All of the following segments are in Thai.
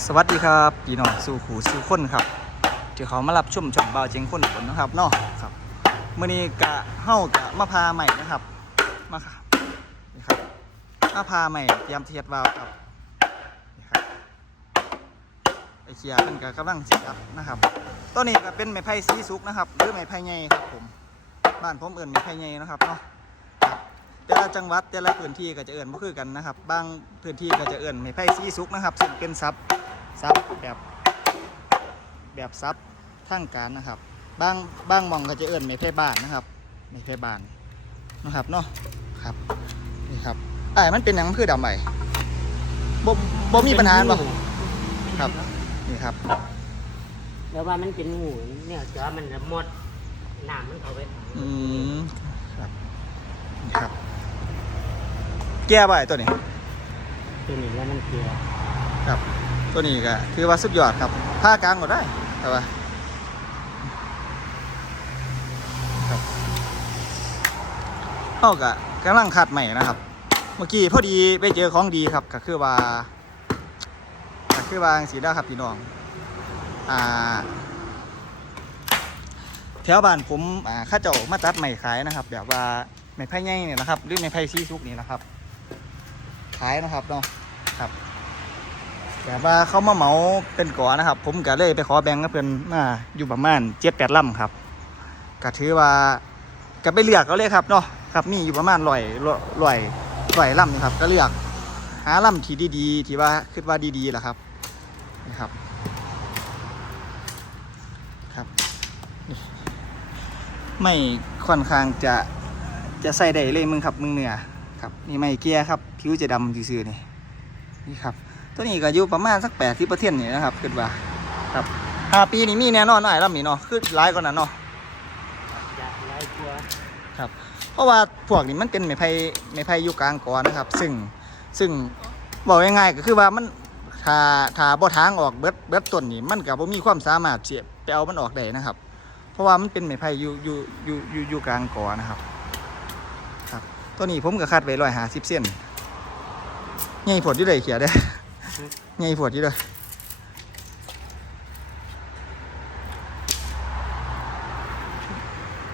สวัสดีครับพี่น้องสู่ขู่สู่คนครับที่เขามารับชมช่องเบาเจงคนผลนะครับเนาะครับมื่อนี้กะเฮ้ากะมาพาใหม่นะครับมาครับนี่ครับมาพาใหม่เตรียมเทียดวาวครับนี่ครับไอเคียเป็นกะกำลังสิครับนะครับตัวนี้ก็เป็นไม้ไผ่สีสุกนะครับหรือไม้ไผ่ใหญ่ครับผมบ้านผมเอิ่นไม้ไผ่ใหญ่นะครับเนาะแต่ละจังหวัดแต่ละพื้นที่ก็จะเอิ่นบ่คือกันนะครับ บางพื้นที่ก็จะเอิ่นไม้ไผ่สีสุกนะครับซึ่งเป็นซับ ซับแบบแบบซับทางการนะครับบางบางหมองก็จะเอื้อนไม่ไพ่บ้านนะครับไม่ไพ่บ้านนะครับเนาะครับนี่ครับไอ้ายมันเป็นอย่างมันคือดำใบบ่บ่มีปัญหาบ่ครับนี่ครับแล้วว่ามันเป็นงูเนี่ยจอมันจะหมดน้ำมันเข้าไปอืมครับนี่ครับ แก้ใบตัวนี้ตัวนี้แล้วมันเกลือครับ ตัวนี้ก็ถือว่าสุดยอดครับผ้ากลางก็ได้แต่ว่าครับเท่ากับกำลังคัดใหม่นะครับ เมื่อกี้พอดีไปเจอของดีครับก็คือว่าก็คือว่าสีดาครับพี่น้องอ่าแถวบ้านผมอ่าเข้าเจ้ามาตัดใหม่ขายนะครับ แบบว่าไม้ไผ่ใหญ่เนี่ยนะครับ หรือไม้ไผ่ซีซุกนี่นะครับขายนะครับเนาะครับ แบบว่าเขามาเหมาเป็นก่อนะครับ ผมก็เลยไปขอแบ่งกับเพื่อนมาอยู่ประมาณเจ็ดแปดลำครับก็ถือว่าก็ไปเลือกเขาเลยครับเนาะครับมีอยู่ประมาณร้อยร้อยร้อยลำนี่ครับ ก็เลือกหาลำที่ดีๆที่ว่าคิดว่าดีๆแหละครับนี่ครับครับไม่ค่อนข้างจะจะใส่ได้เลยมึงครับมึงเหนือครับนี่ไม่เกียร์ครับผิวจะดำซื่อๆนี่นี่ครับ ตัวนี้ก็อยู่ประมาณสักแปดที่ประเทศนี่นะครับคิดว่าครับห้าปีนี่มีแน่นอนหน่อยลำนี่เนาะคือหลายกว่านั้นเนาะร้อยกว่าครับ เพราะว่าพวกนี้มันเป็นไม้ไผ่ไม้ไผ่อยู่กลางก่อนนะครับ ซึ่งซึ่งบอกง่ายๆก็คือว่ามันถ้าถ้าบ่ทางออกเบิดเบิดต้นนี่มันก็บ่มีความสามารถเสียไปเอามันออกได้นะครับ เพราะว่ามันเป็นไม้ไผ่อยู่อยู่อยู่อยู่อยู่กลางก่อนะครับ ครับ ตัวนี้ผมก็คาดไว้ร้อยห้าสิบเซนใหญ่ผดอยู่เลยเขียได้ ใหญ่ผดอยู่เลย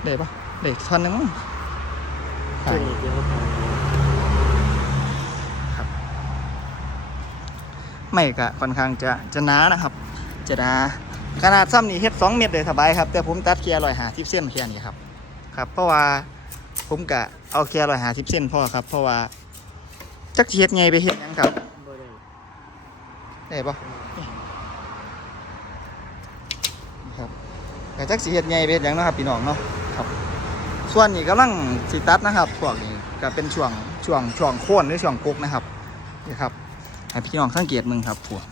ได้ปะได้ท่อนหนึงมั้งครัตับวนี้เดียวกันไม่ก็ค่อนข้างจะจะหนานะครับ จะหนาขนาดซ้ำนี่เฮ็ดสองเม็ดเลยสบายครับ แต่ผมตัดแค่ร้อยหาสิบเส้นแค่นี้ครับ ครับ เพราะว่าผมกะเอาแค่ร้อยหาสิบเส้นพอครับ เพราะว่าจักสิเฮ็ดไงไปเฮ็ดหยังครับบ่ ได้ได้ปะครับแต่จักสิเฮ็ดไงไปเฮ็ดหยังนะครับพี่น้องเนาะครับ ส่วนนี้กำลังสิตัดนะครับพวกนี้ก็เป็นช่วงช่วงช่วงโค่นหรือช่วงกกนะครับนี่ครับให้พี่น้องสังเกตมึงครับพวก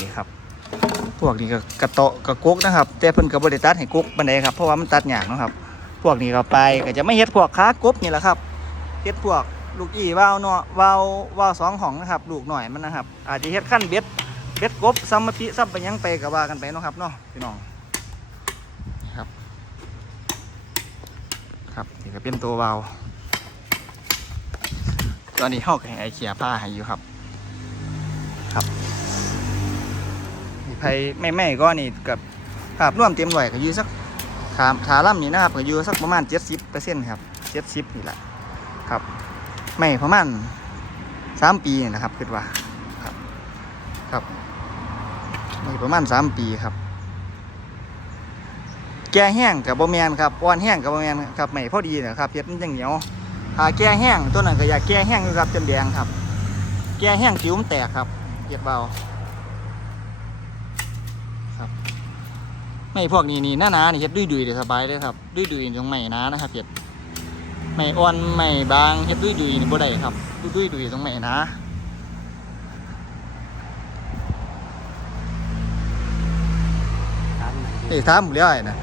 นี่ครับพวกนี้ก็กระโตะกระกกนะครับ แต่เพิ่นก็บ่ได้ตัดให้กกปานใดครับเพราะว่ามันตัดยากนะครับ พวกนี้ก็ไปก็จะไม่เฮ็ดพวกขากบนี่แหละครับเฮ็ดพวก ลูกอีวาวเนาะวาววาวสองของนะครับลูกหน่อยมันนะครับ อาจจะเฮ็ดขั้นเบ็ดเบ็ดกบซัมมะปิซัมไปหยังไปก็ว่ากันไปเนาะครับเนาะพี่น้องครับ ครับนี่ก็เป็นตัววาวตอนนี้เฮาก็ให้ไอเคียผ้าให้อยู่ครับ ครับมีไผไม่ไม่ก็นี่กับภาพร่วมเต็มร้อยก็อยู่สักขามขาล่ำนี่นะครับก็อยู่สักประมาณ 70%ครับ 70นี่แหละครับ ไม่ประมาณ3ปีนี่นะครับคิดว่าครับครับไม่ประมาณ3ปีครับ แก่แห้งกับบ่แมนครับอ่อนแห้งกับบ่แมนครับไม่พอดีนะครับเฮ็ดมันจังเหนียวถ้าแก่แห้งตัวนั้นก็อยากแก่แห้งครับจนแดงครับ แก่แห้งผิวมันแตกครับเฮ็ดเบาครับ ไม่พวกนี้นี่หน้าหนานี่เฮ็ดดุยดุยๆเลยสบายเลยครับดุยดุยตรงไม่หนานะครับเฮ็ด ไม่อ่อนไม่บางเฮ็ดดุยดุยๆนี่บ่ได้ครับดุยดุยๆตรงไม่หนาตามไหนเอ้ยถามผมแล้วไอ้นะ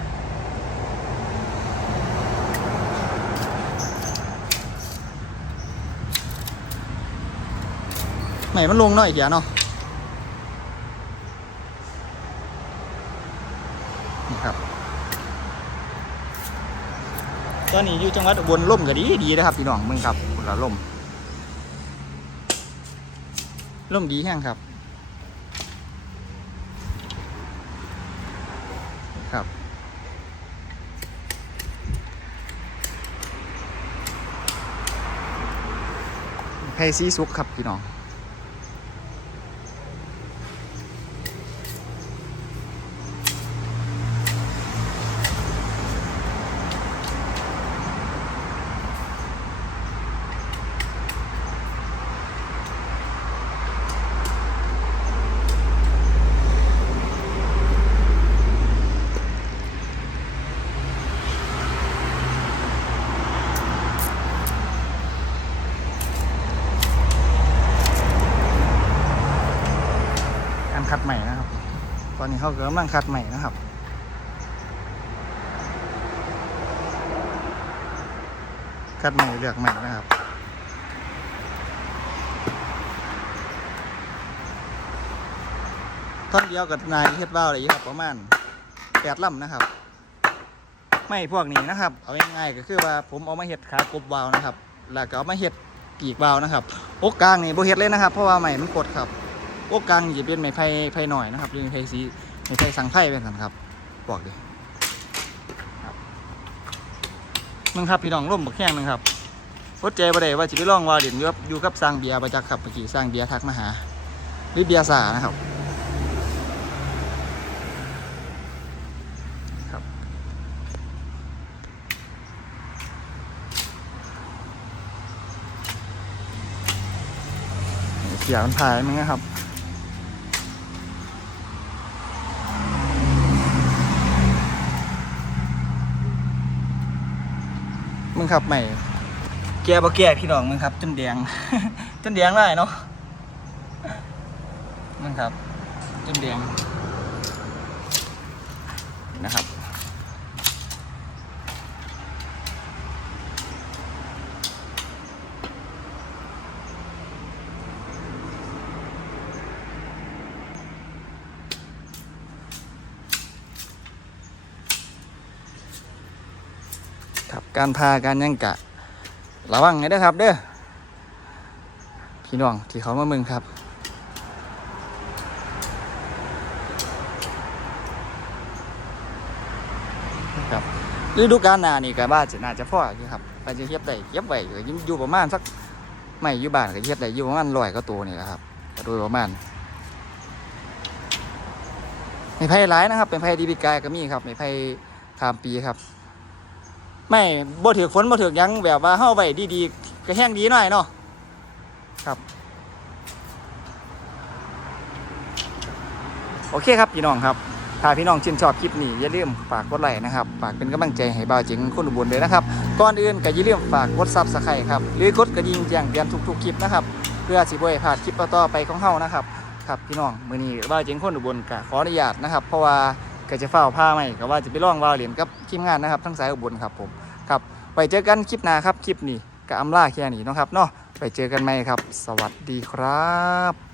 ไม่มันลงหน่อยเดียวเนาะนี่ครับ ตอนนี้อยู่จังหวัดอุบลล่มก็ดีดีนะครับพี่น้องมึงครับคนละล่มล่มดีแห้งครับ ครับไผ่ซีซุกครับพี่น้อง เขากำลังคัดใหม่นะครับคัดใหม่เลือกใหม่นะครับท่อนเดียวกับนายเฮ็ดว่าอะไรอย่างนี้ครับประมาณแปดลำนะครับ ไม่พวกนี้นะครับ เอาง่ายๆก็คือว่าผมเอามาเฮ็ดขากบวาวนะครับ แล้วก็เอามาเฮ็ดปีกวาวนะครับโอกกลางนี่โบเฮ็ดเลยนะครับ เพราะว่าใหม่มันกดครับโอ้กลางจะเป็นไม้ไผ่ไผ่หน่อยนะครับหรือไม้ไผ่สี ไม้ไผ่สังไผ่เป็นสันครับ บอกดิครับมึงครับพี่น้องร่มบักแข้งนึงครับรถเจบ่ได้ว่าจะไปล่องวาเด่นอยู่กับอยู่กับสร้างเบียร์ประจักษ์ขับเมื่อกี้สร้างเบียร์ทักมาหา หรือเบียร์สานะครับเสียมันพายมึงนะครับ ครับใหม่แกบ่แก่พี่น้องมึงครับจนแดง จนแดงได้เนาะมึงครับจนแดงนะครับ การพาการยังกะ ระวังไงเด้อครับ เด้อพี่น้องที่เขามาเมืองครับครับฤดูกาลหนานี่ก็บ้านจะน่าจะพออยู่ครับอาจจะเทียบได้เทียบไหวอยู่ก็อยู่ประมาณสักไม่อยู่บ้านก็เทียบได้อยู่ประมาณร้อยก็ตัวนี่แหละครับโดยประมาณไม่ไพ่ร้ายนะครับ เป็นไพ่ดีบิกายก็มีครับไม่ไพ่ขามปีครับ ไม่บ่ถือฝนบ่ถือยังแบบว่าเฮาไว้ดีๆก็แห้งดีหน่อยเนาะครับ โอเคครับพี่น้องครับถ้าพี่น้องชื่นชอบคลิปนี้อย่าลืมฝากกดไลค์นะครับฝากเป็นกำลังใจให้บ่าวเจิงคนอุบลเลยนะครับก่อนอื่นก็อย่าลืมฝากกดซับสไครต์ครับหรือกดกระดิ่งแจ้งเตือนทุกๆคลิปนะครับเพื่อสิบ่ให้พลาดคลิปต่อๆไปของเฮานะครับครับพี่น้องมื้อนี้บ่าวเจิงคนอุบลก็ขออนุญาตนะครับ เพราะว่าก็จะเฝ้าผ้าใหม่ก็ว่าจะไปล่องวาวเหรียญกับทีมงานนะครับทั้งสายอุบลครับผม ครับไปเจอกันคลิปหน้าครับคลิปนี้กับอำลาแค่นี้นะครับเนาะไปเจอกันไหมครับ สวัสดีครับ